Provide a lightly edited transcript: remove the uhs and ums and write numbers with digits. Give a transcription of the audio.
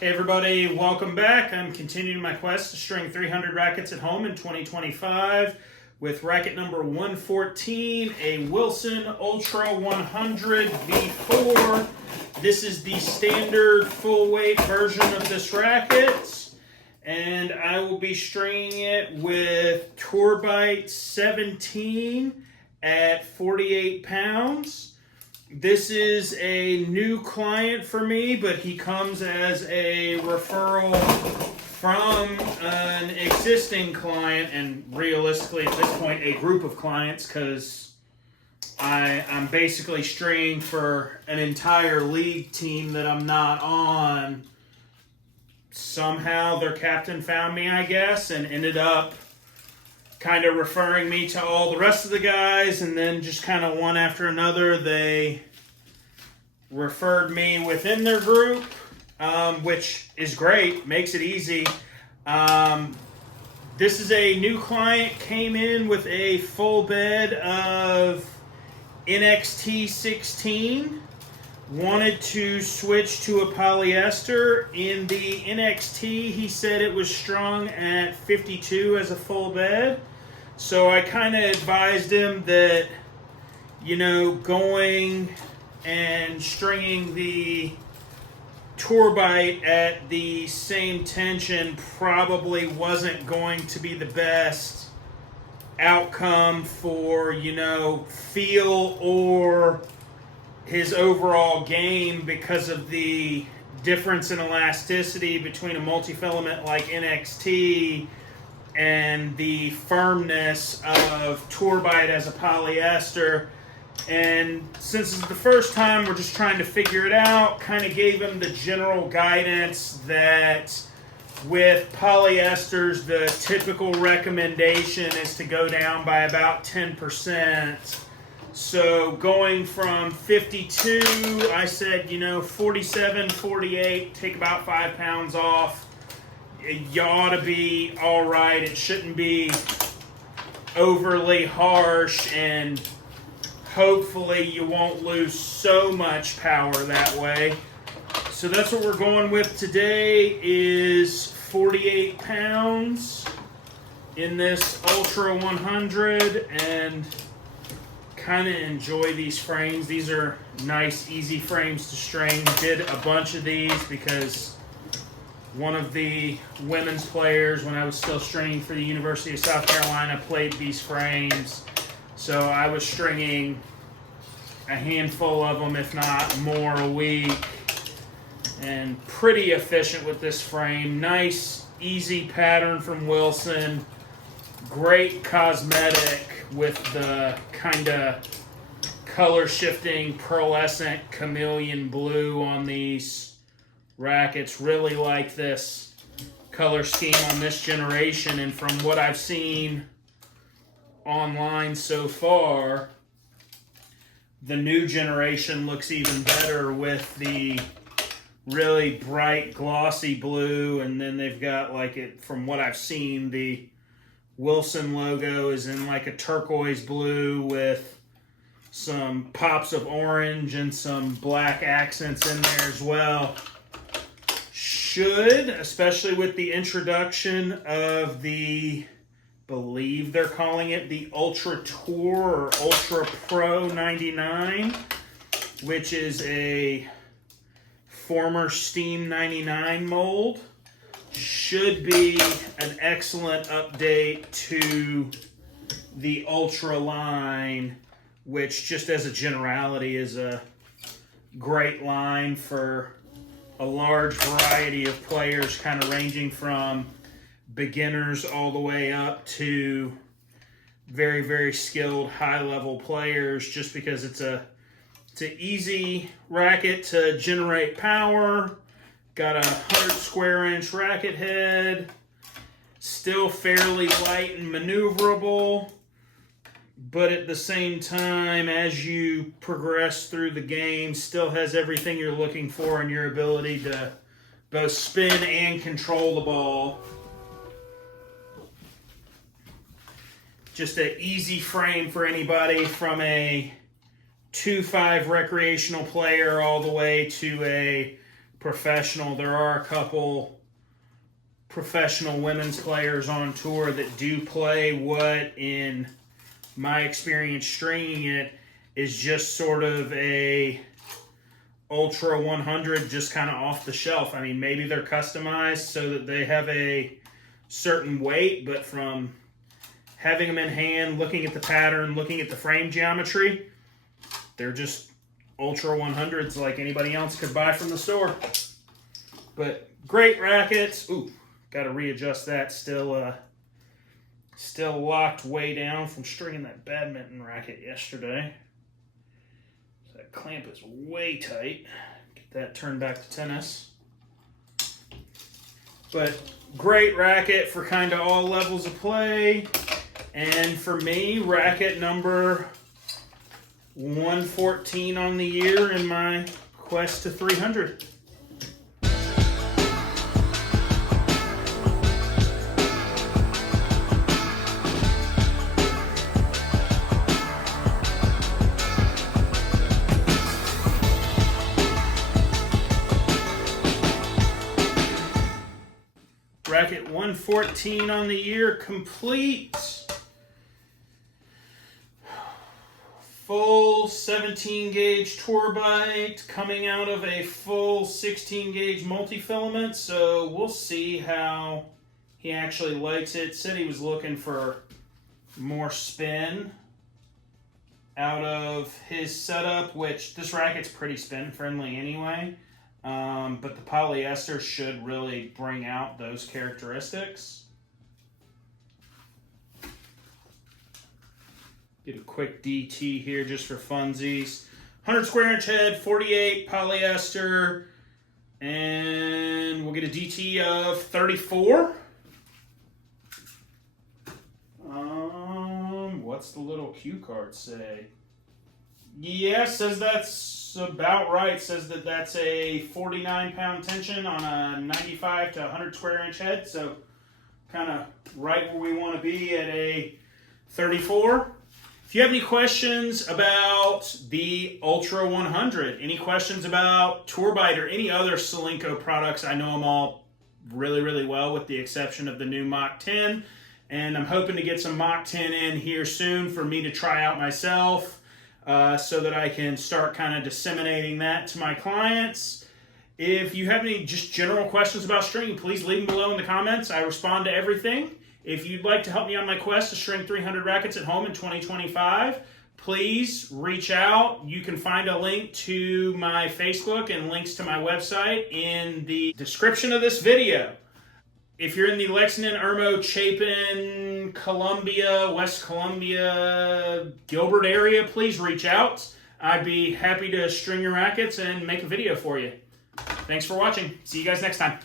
Hey everybody, welcome back. I'm continuing my quest to string 300 rackets at home in 2025 with racket number 114, a Wilson Ultra 100 V4. This is the standard full weight version of this racket, and I will be stringing it with Tourbite 17 at 48 pounds. This is a new client for me, but he comes as a referral from an existing client, and realistically at this point a group of clients, because I'm basically stringing for an entire league team that I'm not on. Somehow their captain found me, I guess, and ended up kind of referring me to all the rest of the guys, and then just kind of one after another they referred me within their group, which is great, makes it easy. This is a new client, came in with a full bed of NXT 16, wanted to switch to a polyester. In the NXT, he said it was strung at 52 as a full bed. So I kind of advised him that, you know, going and stringing the Tourbite at the same tension probably wasn't going to be the best outcome for, you know, feel or his overall game, because of the difference in elasticity between a multi-filament like NXT and the firmness of Tourbite as a polyester. And since it's the first time, we're just trying to figure it out. Kind of gave him the general guidance that with polyesters, the typical recommendation is to go down by about 10%. So going from 52, I said, you know, 47, 48, take about 5 pounds off. You ought to be all right. It shouldn't be overly harsh, and hopefully you won't lose so much power that way. So that's what we're going with today, is 48 pounds in this Ultra 100, and kind of enjoy these frames. These are nice, easy frames to string. Did a bunch of these because one of the women's players, when I was still stringing for the University of South Carolina, played these frames. So I was stringing a handful of them, if not more, a week. And pretty efficient with this frame. Nice, easy pattern from Wilson. Great cosmetic with the kind of color shifting pearlescent chameleon blue on these rackets. Really like this color scheme on this generation, and from what I've seen online so far, the new generation looks even better with the really bright glossy blue. And then they've got, like, it, from what I've seen, the Wilson logo is in like a turquoise blue with some pops of orange and some black accents in there as well. Should, especially with the introduction of the, believe they're calling it the Ultra Tour or Ultra Pro 99, which is a former Steam 99 mold, should be an excellent update to the Ultra line, which, just as a generality, is a great line for a large variety of players, kind of ranging from beginners all the way up to very, very skilled high-level players, just because it's an easy racket to generate power. Got a 100 square inch racket head, still fairly light and maneuverable, but at the same time, as you progress through the game, still has everything you're looking for in your ability to both spin and control the ball. Just an easy frame for anybody from a 2.5 recreational player all the way to a professional. There are a couple professional women's players on tour that do play what, in my experience stringing it, is just sort of a Ultra 100, just kind of off the shelf. I mean, maybe they're customized so that they have a certain weight, but from having them in hand, looking at the pattern, looking at the frame geometry, they're just Ultra 100s like anybody else could buy from the store. But great rackets. Ooh, got to readjust that. Still locked way down from stringing that badminton racket yesterday. So that clamp is way tight. Get that turned back to tennis. But great racket for kind of all levels of play. And for me, racket number 114 on the year in my quest to 300. Racket 114 on the year, complete. Full 17 gauge Tourbite coming out of a full 16 gauge multi-filament, so we'll see how he actually likes it. Said he was looking for more spin out of his setup, which this racket's pretty spin friendly anyway. But the polyester should really bring out those characteristics. Get a quick DT here just for funsies. 100 square inch head, 48 polyester, and we'll get a DT of 34. What's the little cue card say? Yeah, says that's about right. Says that that's a 49-pound tension on a 95 to 100 square inch head. So kind of right where we want to be at a 34. If you have any questions about the Ultra 100, any questions about Tourbite or any other Solinco products, I know them all really, really well with the exception of the new Mach 10. And I'm hoping to get some Mach 10 in here soon for me to try out myself so that I can start kind of disseminating that to my clients. If you have any just general questions about stringing, please leave them below in the comments. I respond to everything. If you'd like to help me on my quest to string 300 rackets at home in 2025, please reach out. You can find a link to my Facebook and links to my website in the description of this video. If you're in the Lexington, Irmo, Chapin, Columbia, West Columbia, Gilbert area, please reach out. I'd be happy to string your rackets and make a video for you. Thanks for watching. See you guys next time.